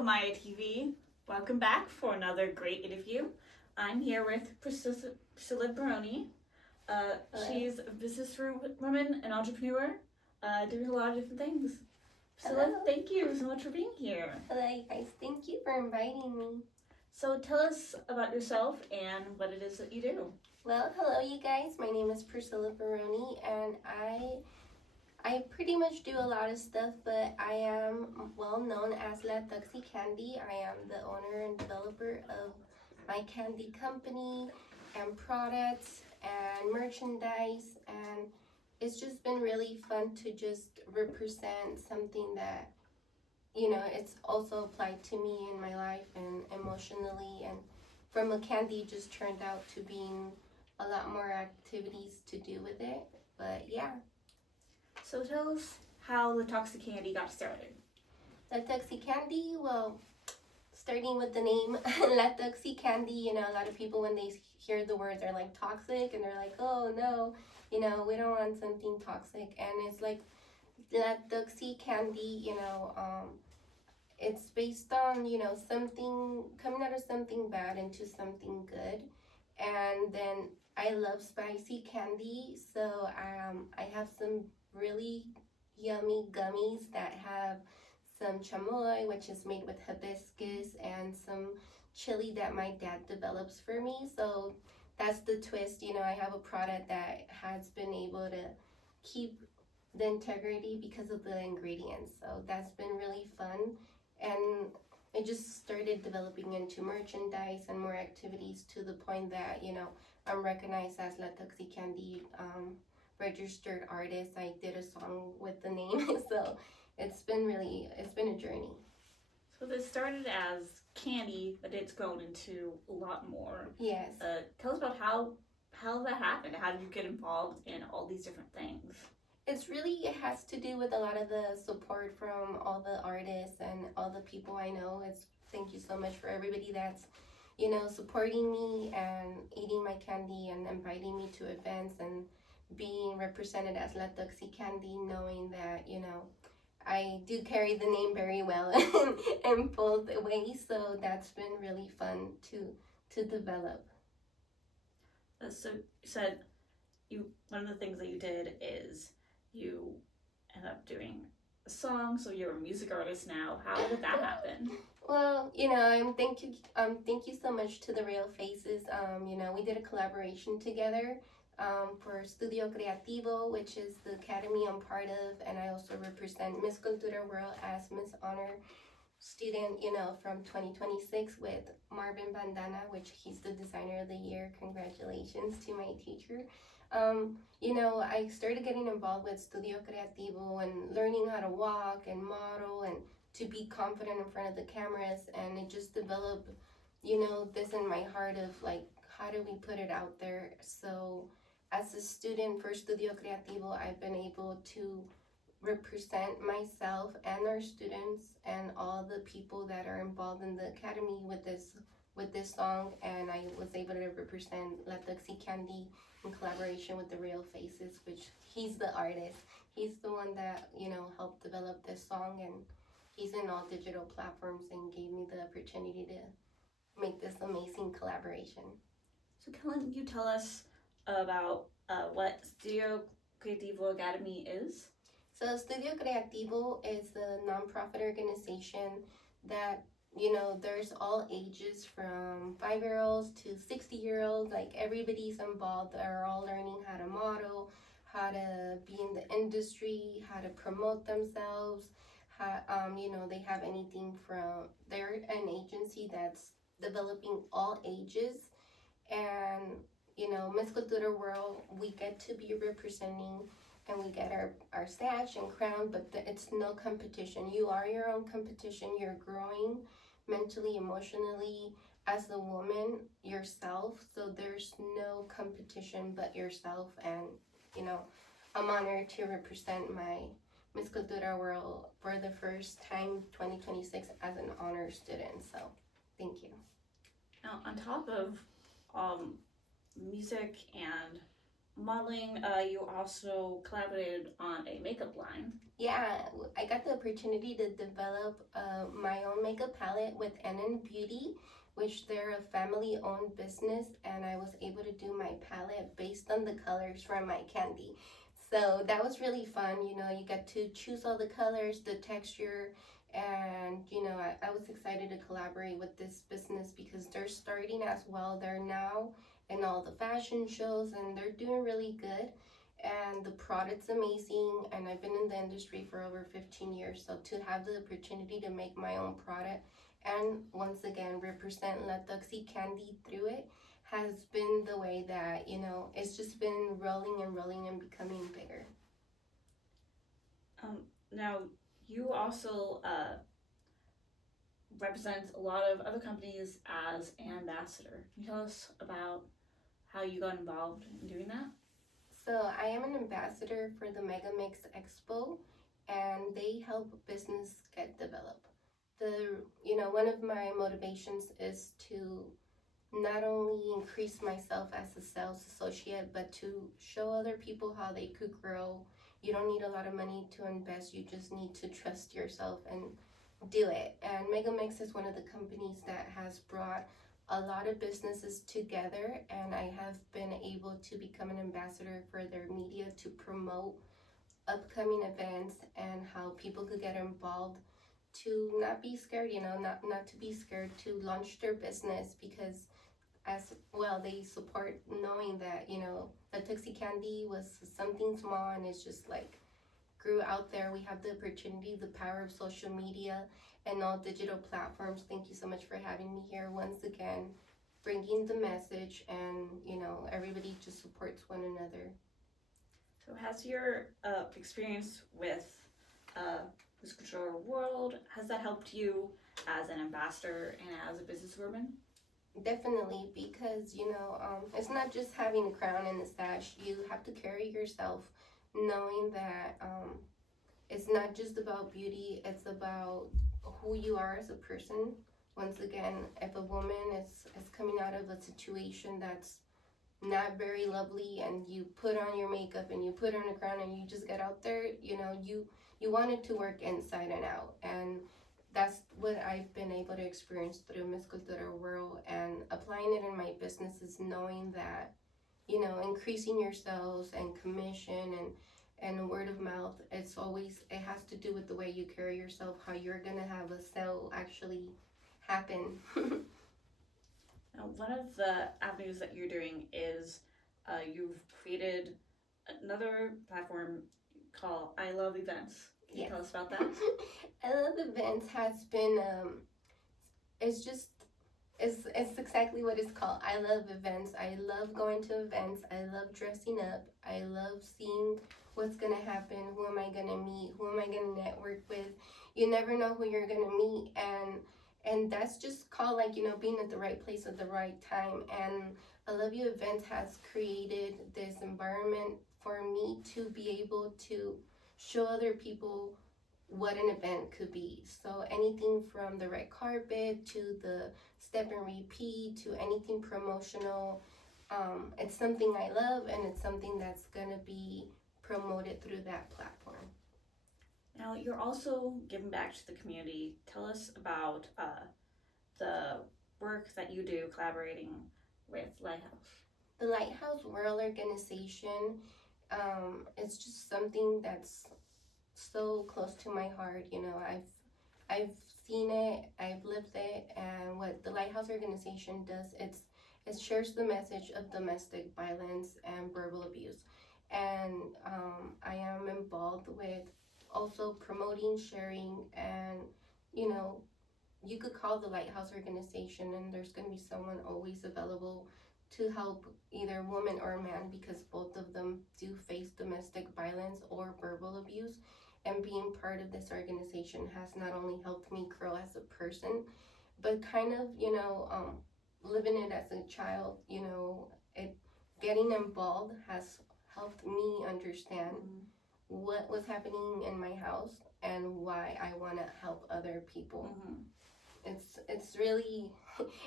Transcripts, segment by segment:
Maeya TV. Welcome back for another great interview. I'm here with Priscila Baroni. She's a businesswoman and entrepreneur, doing a lot of different things. Priscilla, Hello. thank you so much for being here. Hello, guys. Thank you for inviting me. So tell us about yourself and what it is that you do. Well, hello, you guys. My name is Priscila Baroni, and I pretty much do a lot of stuff, but I am well known as La Tuxi Candy. I am the owner and developer of my candy company and products and merchandise, and it's just been really fun to just represent something that it's also applied to me in my life and emotionally, and from a candy just turned out to being a lot more activities to do with it. But yeah. So tell us how the Toxic Candy got started. La Tuxi Candy, well, starting with the name, La Tuxi Candy, a lot of people when they hear the words are like toxic and they're like, oh no, we don't want something toxic. And it's like La Tuxi Candy, it's based on, something coming out of something bad into something good. And then I love spicy candy, so I have some really yummy gummies that have some chamoy, which is made with hibiscus, and some chili that my dad develops for me. So that's the twist. I have a product that has been able to keep the integrity because of the ingredients. So that's been really fun. And I just started developing into merchandise and more activities to the point that, I'm recognized as La Tuxi Candy registered artist. I did a song with the name. So it's been a journey. So this started as candy, but it's grown into a lot more. Yes. Tell us about how that happened. How did you get involved in all these different things? It has to do with a lot of the support from all the artists and all the people I know. Thank you so much for everybody that's, supporting me and eating my candy and inviting me to events and being represented as La Tuxi Candy, knowing that, I do carry the name very well in both ways. So that's been really fun to develop. So you said one of the things that you did is you end up doing a song, so you're a music artist now. How did that happen? Well, thank you so much to the Real Faces. We did a collaboration together for Studio Creativo, which is the academy I'm part of, and I also represent Miss Cultura World as Miss Honor student, from 2026 with Marvin Bandana, which he's the designer of the year. Congratulations to my teacher. I started getting involved with Studio Creativo and learning how to walk and model and to be confident in front of the cameras, and it just developed, this in my heart of like, how do we put it out there? So as a student for Studio Creativo, I've been able to represent myself and our students and all the people that are involved in the academy with this song, and I was able to represent La Tuxi Candy in collaboration with the Real Faces, which he's the artist. He's the one that, helped develop this song, and he's in all digital platforms and gave me the opportunity to make this amazing collaboration. So can you tell us about what Studio Creativo Academy is? So Studio Creativo is a nonprofit organization that, there's all ages from 5-year-olds to 60-year-olds. Like, everybody's involved. They're all learning how to model, how to be in the industry, how to promote themselves. They have anything from, they're an agency that's developing all ages. And, Miss Cultura World, we get to be representing and we get our sash and crown, but it's no competition. You are your own competition. You're growing mentally, emotionally, as a woman yourself. So there's no competition but yourself. And, I'm honored to represent my Miss Cultura World for the first time, 2026, as an honor student. So thank you. Now, on top of music and modeling, you also collaborated on a makeup line. Yeah, I got the opportunity to develop my own makeup palette with NN Beauty, which they're a family-owned business, and I was able to do my palette based on the colors from my candy. So that was really fun. You know, you get to choose all the colors, the texture, and you know, I was excited to collaborate with this business because they're starting as well. They're now in all the fashion shows, and they're doing really good, and the product's amazing, and I've been in the industry for over 15 years, so to have the opportunity to make my own product and once again represent La Tuxie Candy through it has been the way that, you know, it's just been rolling and rolling and becoming bigger. Now, you also represent a lot of other companies as an ambassador. Can you tell us about how you got involved in doing that? So I am an ambassador for the Mega Mix Expo, and they help business get developed. One of my motivations is to not only increase myself as a sales associate, but to show other people how they could grow. You don't need a lot of money to invest. You just need to trust yourself and do it. And Megamix is one of the companies that has brought a lot of businesses together, and I have been able to become an ambassador for their media to promote upcoming events and how people could get involved, to not be scared, you know, not to be scared to launch their business, because as well they support knowing that, you know, the Tuxie Candy was something small and it's just like grew out there. We have the opportunity, the power of social media and all digital platforms. Thank you so much for having me here once again, bringing the message, and you know, everybody just supports one another. So has your experience with Miss Controller World, has that helped you as an ambassador and as a businesswoman? Definitely, because you know, it's not just having a crown and a sash. You have to carry yourself knowing that it's not just about beauty, it's about who you are as a person. Once again, if a woman is coming out of a situation that's not very lovely, and you put on your makeup and you put on a crown and you just get out there, you know, you want it to work inside and out. And that's what I've been able to experience through Miss Cultura World, and applying it in my business is knowing that, you know, increasing your sales and commission and word of mouth, it has to do with the way you carry yourself, how you're gonna have a sale actually happen. Now, one of the avenues that you're doing is you've created another platform called I Love Events. Can you tell us about that? I Love Events has been, it's exactly what it's called. I love events. I love going to events. I love dressing up. I love seeing what's going to happen. Who am I going to meet? Who am I going to network with? You never know who you're going to meet. And that's just called, like, you know, being at the right place at the right time. And I Love You Events has created this environment for me to be able to show other people what an event could be. So anything from the red carpet to the step and repeat to anything promotional, it's something I love, and it's something that's gonna be promoted through that platform. Now, you're also giving back to the community. Tell us about the work that you do collaborating with Lighthouse. The Lighthouse World Organization, it's just something that's so close to my heart. You know, I've seen it, I've lived it, and what the Lighthouse Organization does, it shares the message of domestic violence and verbal abuse. And I am involved with also promoting, sharing, and you know, you could call the Lighthouse Organization, and there's going to be someone always available to help either woman or man, because both of them do face domestic violence or verbal abuse. And being part of this organization has not only helped me grow as a person, but kind of, you know, living it as a child, you know, getting involved has helped me understand what was happening in my house and why I want to help other people. it's really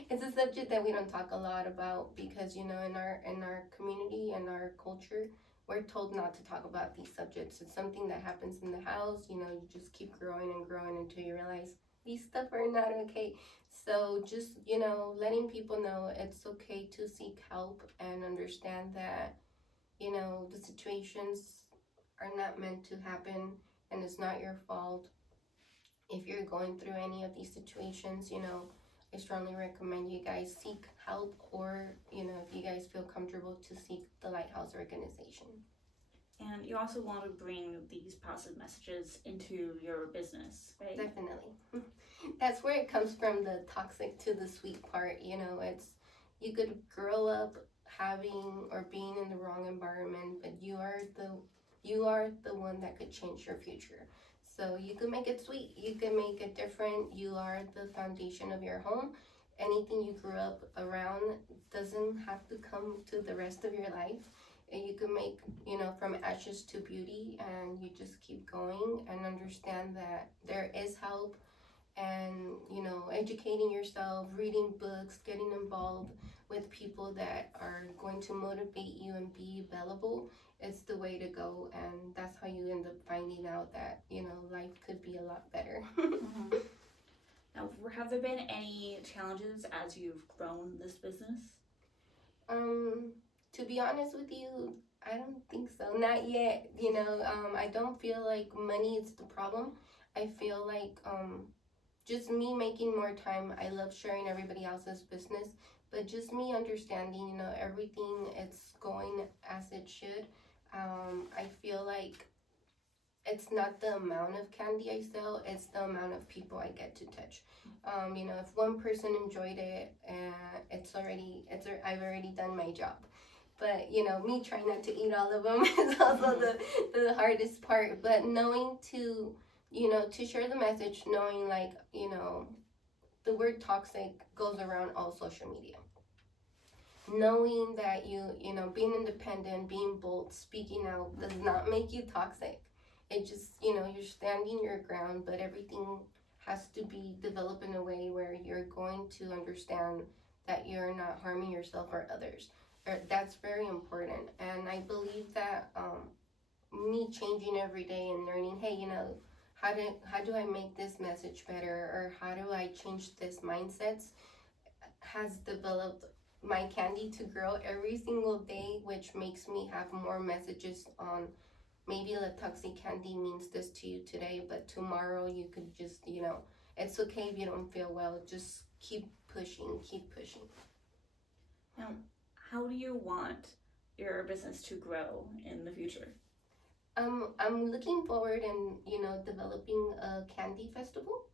it's a subject that we don't talk a lot about because in our community and our culture we're told not to talk about these subjects. It's something that happens in the house. You just keep growing and growing until you realize these stuff are not okay. So just letting people know it's okay to seek help and understand that the situations are not meant to happen and it's not your fault. If you're going through any of these situations, I strongly recommend you guys seek help, or if you guys feel comfortable, to seek the Lighthouse organization. And you also want to bring these positive messages into your business, right? Definitely. That's where it comes from, the toxic to the sweet part. It's, you could grow up having or being in the wrong environment, but you are the one that could change your future. So you can make it sweet, you can make it different. You are the foundation of your home. Anything you grew up around doesn't have to come to the rest of your life. And you can make, from ashes to beauty, and you just keep going and understand that there is help. And educating yourself, reading books, getting involved with people that are going to motivate you and be available, it's the way to go. And that's how you end up finding out that life could be a lot better. Mm-hmm. Now, have there been any challenges as you've grown this business? To be honest with you, I don't think so. Not yet. I don't feel like money is the problem. I feel like just me making more time. I love sharing everybody else's business, but just me understanding, everything, it's going as it should. I feel like it's not the amount of candy I sell, it's the amount of people I get to touch. If one person enjoyed it, I've already done my job. But me trying not to eat all of them is also the hardest part. But knowing to share the message, knowing the word toxic goes around all social media. Knowing that being independent, being bold, speaking out does not make you toxic. It just, you're standing your ground, but everything has to be developed in a way where you're going to understand that you're not harming yourself or others. That's very important. And I believe that me changing every day and learning, hey, how do I make this message better, or how do I change this mindsets, has developed my candy to grow every single day, which makes me have more messages on maybe the toxic candy means this to you today, but tomorrow you could just, it's okay if you don't feel well, just keep pushing. Now, how do you want your business to grow in the future? I'm looking forward in, developing a candy festival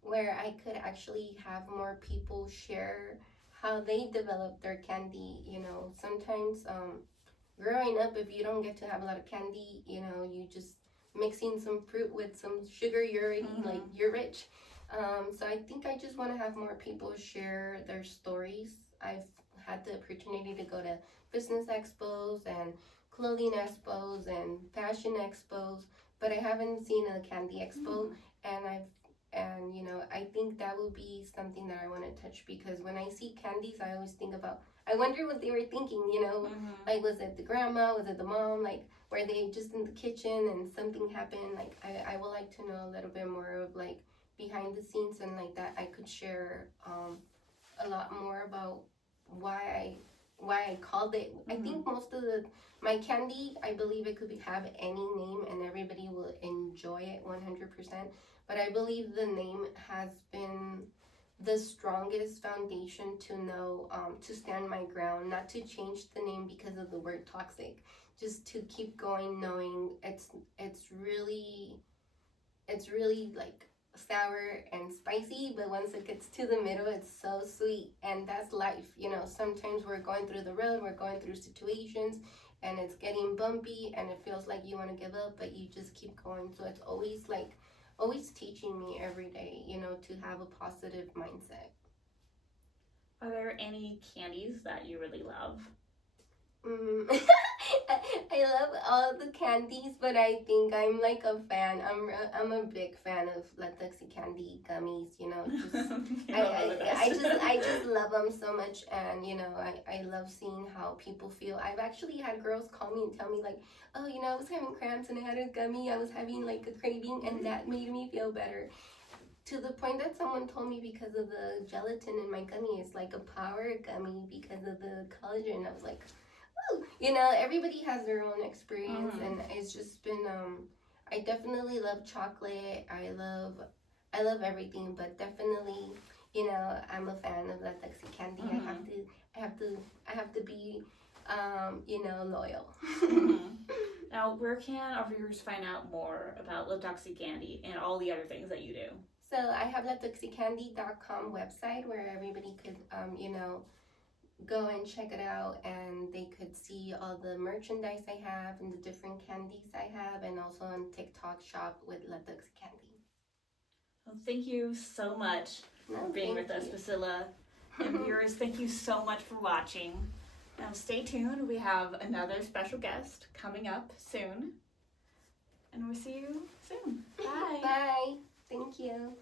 where I could actually have more people share how they develop their candy. Sometimes growing up, if you don't get to have a lot of candy, you just mixing some fruit with some sugar, you're already like, you're rich. So I think I just want to have more people share their stories. I've had the opportunity to go to business expos and clothing expos and fashion expos, but I haven't seen a candy expo. And I think that would be something that I want to touch, because when I see candies, I always think about, I wonder what they were thinking, like, was it the grandma, was it the mom, like, were they just in the kitchen and something happened? Like, I would like to know a little bit more of, like, behind the scenes, and like that I could share a lot more about why I called it. I think most of my candy, I believe it could have any name and everybody will enjoy it 100%. But I believe the name has been the strongest foundation to know, to stand my ground, not to change the name because of the word toxic, just to keep going, knowing it's really like sour and spicy, but once it gets to the middle, it's so sweet. And that's life. Sometimes we're going through the road, we're going through situations, and it's getting bumpy and it feels like you want to give up, but you just keep going. So it's always teaching me every day, to have a positive mindset. Are there any candies that you really love? I love all the candies, but I think I'm like a fan. I'm a big fan of Latoxi candy gummies. You know, just I just love them so much, and you know, I love seeing how people feel. I've actually had girls call me and tell me like, oh, you know, I was having cramps and I had a gummy. I was having like a craving, and that made me feel better. To the point that someone told me because of the gelatin in my gummy, it's like a power gummy because of the collagen. I was like, you know, everybody has their own experience, and it's just been I definitely love chocolate. I love everything, but definitely, you know, I'm a fan of Latoxi candy. I have to be you know, loyal. Now, where can our viewers find out more about Latoxi candy and all the other things that you do? So I have latoxicandy.com website where everybody could you know, go and check it out, and they could see all the merchandise I have and the different candies I have, and also on TikTok shop with Latoxi Candy. Well, thank you so much for being with us, you. Priscilla. And viewers, thank you so much for watching. Now stay tuned. We have another special guest coming up soon. And we'll see you soon. Bye. Bye. Thank you.